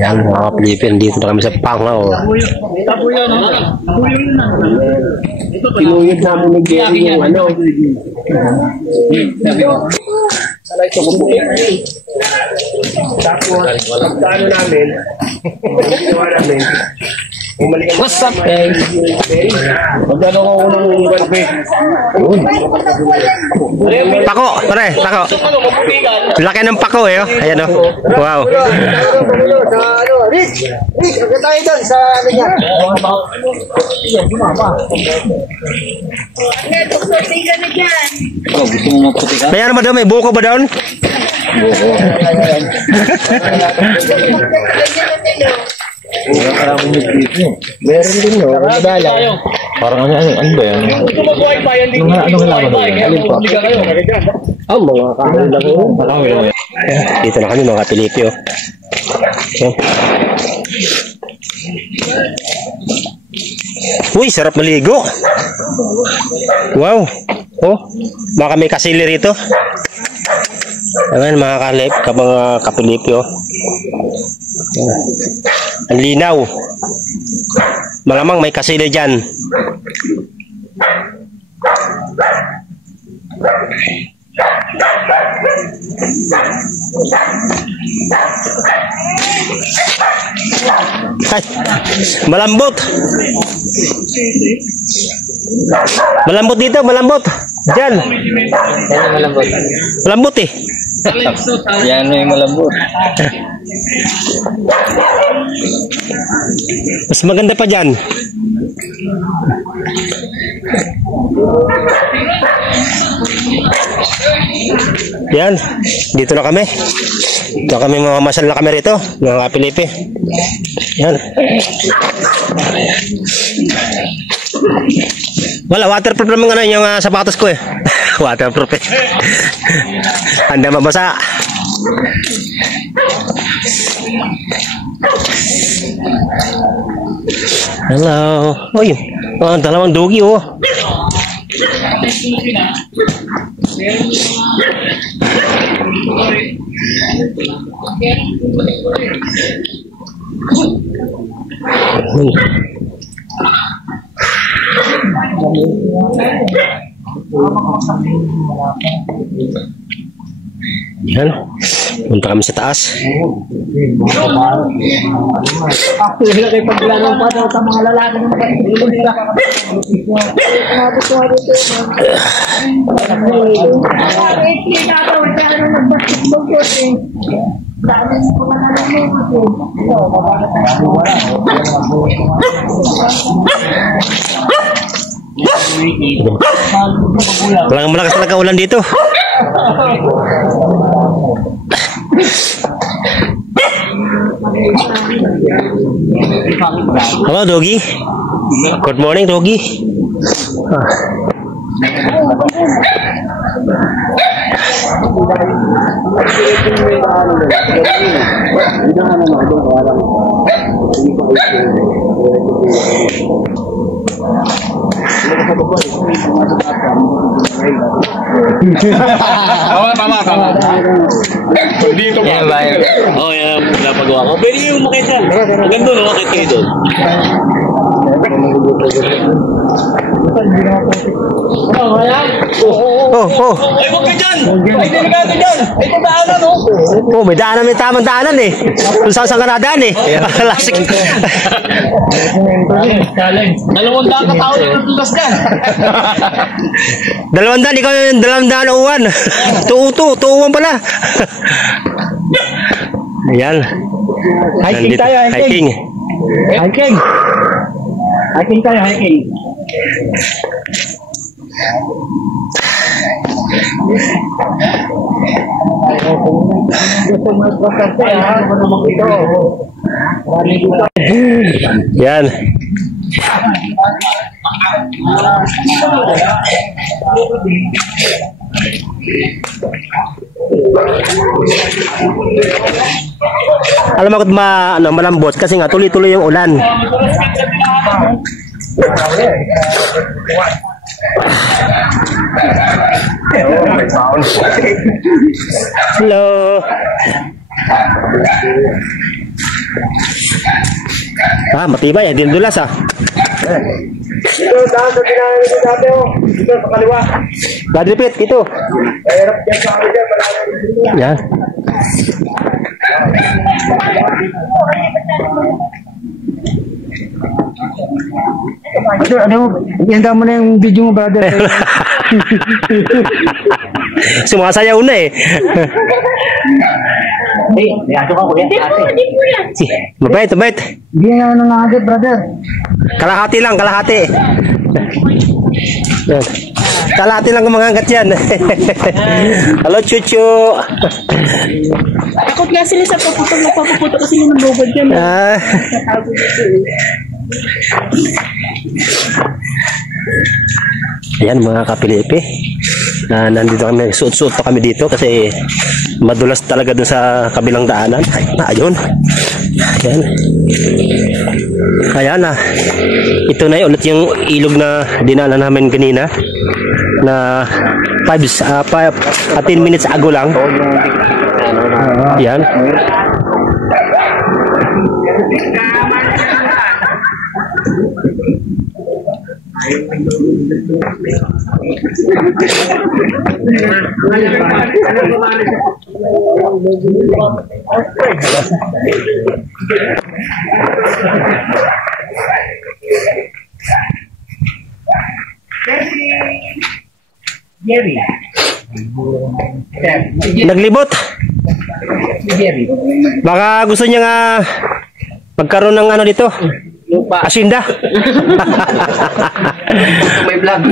Yan mga Pilipin, dito na kami sa Pangaw. Tinuyod namin ni Jerry yung ano. Salay ito kung buhay. Tapos, ano namin, What's up, guys? magkano ko unang kape? Pako, pare, pako. Laki ng pako eh, oh. Ayan oh. Wow. Rick, agad tayo doon sa ano niya. Gusto mo maputi ka? May ano ba doon? May buko ba doon? Meron din no, madala. Parang ano ba yan? Ano Mga kahoy lang yun. Dito na kami mga Pilipino. So. Uy, sarap maligo. Wow. Oh, baka may kasili rito. Ayan mga kapilipyo. Ang linaw. Malamang may kasili dyan. Ay, malambot. Malambot dito, malambot. Diyan. Yan malambot. Malambot eh. Yan yung malambot. Mas maganda pa dyan. Yan, dito na kami. Dito kami mamamasal na kami rito, mga Kapilipi. Yan. Wala, waterproof naman nga yung sapatos ko eh. Waterproof eh. Handa mabasa. Hello. Uy, dalawang dogi oh. Yan. Punta kami sa taas. Actually, kay paglanong pa daw sa mga lalaki ng pag-ilog nila. Walang malakas talaga ulan dito. Hello, Doggy. Good morning, Doggy. Tama. Dito ba? Oo, yan ang pinapagawa ko. Pwede yung makita. Maganda no, makita kayo doon. Oh. Ay, huwag ka dyan! Ay, delikado dyan! Ay, kung daanan, no? Oh, may daanan, may tamang daanan eh. Kung saan ka nadaan eh. Lasik. Dalawang daan ka tao yung tugas dyan. 200, ikaw yung 200 uwan. Tuuwan pala. Ayan. Hiking tayo, hiking. Hiking. Hiking tayo, hiking. Yan. Alam mo bakit malambot kasi nga tuloy-tuloy yung ulan. May sound. Hello. Matibay. Hindi dulas Dito, daan sa kinahin nito dati, oh. Dito, sa kaliwa. God repeat, ito. Mahirap dyan sa kaliwa, malalim dito. Yan. Ihanda mo na yung video mo, brother. Sumasayaw na eh. Mabait, mabait. Hindi na nangangagat, brother. Kalahati lang, kalahati. Yan. Kalahati lang kumangagat yan. Hello, Chuchu. Takot nga sila sa papupunta kasi yung robot dyan. Tatago dito Ayan mga kapilipi. Nandito kami, suot-suot pa kami dito kasi madulas talaga dun sa kabilang daanan. Ayun. Ayan. Ayan ito na ulit yung ilog na dinala namin kanina na 10 minutes ago lang. Ayan. Naglibot. Baka gusto niya nga magkaroon ng ano dito. Asinda. May vlog.